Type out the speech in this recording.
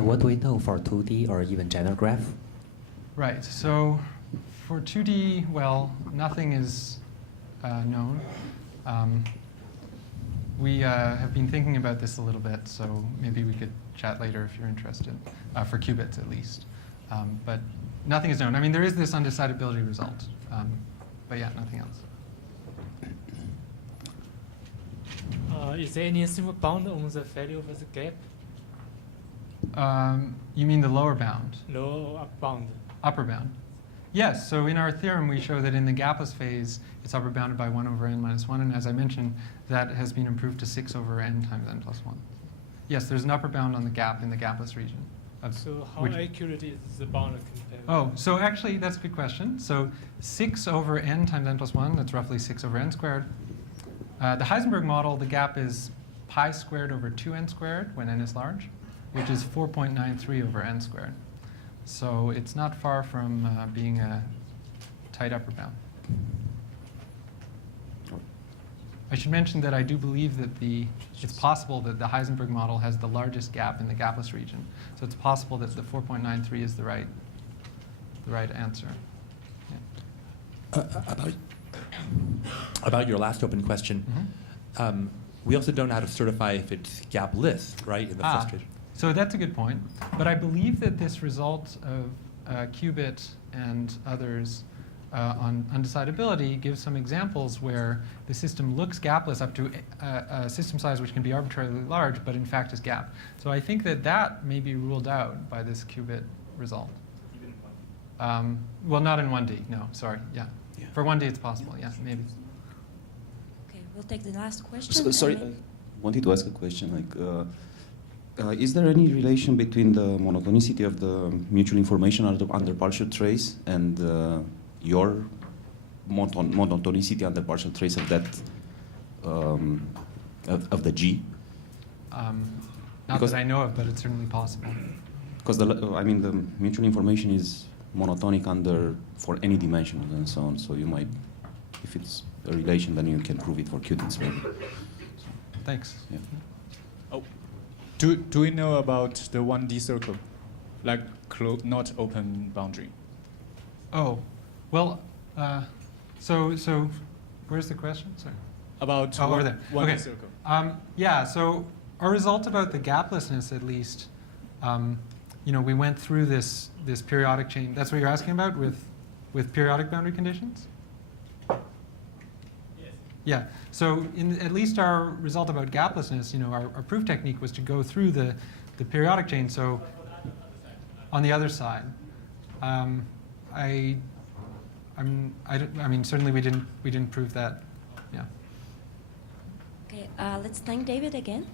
What do we know for 2D or even general graph? Right. So for 2D, well, nothing is known. We have been thinking about this a little bit, so maybe we could chat later if you're interested, for qubits at least. But nothing is known. I mean, there is this undecidability result, but yeah, nothing else. Is there any simple bound on the value of the gap? You mean the lower bound? No, up bound. Upper bound. Yes, so in our theorem we show that in the gapless phase it's upper bounded by 1 over n minus 1, and as I mentioned, that has been improved to 6 over n times n plus 1. Yes, there's an upper bound on the gap in the gapless region. So how accurate is the bound compared? Oh, so actually that's a good question. So 6 over n times n plus 1, that's roughly 6 over n squared. The Heisenberg model, the gap is pi squared over 2n squared when n is large, which is 4.93 over n squared. So it's not far from being a tight upper bound. I should mention that I do believe that it's possible that the Heisenberg model has the largest gap in the gapless region. So it's possible that the 4.93 is the right answer. Yeah. About your last open question, we also don't know how to certify if it's gapless, right, in the frustration. So that's a good point. But I believe that this result of qubit and others on undecidability gives some examples where the system looks gapless up to a system size which can be arbitrarily large, but in fact is gap. So I think that that may be ruled out by this qubit result. Even in 1D? Well, not in 1D, no, sorry, yeah. For 1D it's possible, yeah, maybe. Okay, we'll take the last question. So, sorry, I wanted to ask a question. Is there any relation between the monotonicity of the mutual information under partial trace and your monotonicity under partial trace of that of the G? Not that I know of, but it's certainly possible. Because I mean the mutual information is monotonic for any dimension and so on. So you might, if it's a relation, then you can prove it for qubits maybe. Thanks. Yeah. Oh, do we know about the 1D circle, like not open boundary? Oh, well, so where's the question? Sorry. About over there. 1D Okay. circle. Yeah. So our result about the gaplessness, at least, we went through this periodic chain. That's what you're asking about with periodic boundary conditions? Yes. Yeah. So in at least our result about gaplessness, our proof technique was to go through the periodic chain. So on the other side, I mean, certainly we didn't prove that. Yeah. Okay, let's thank David again.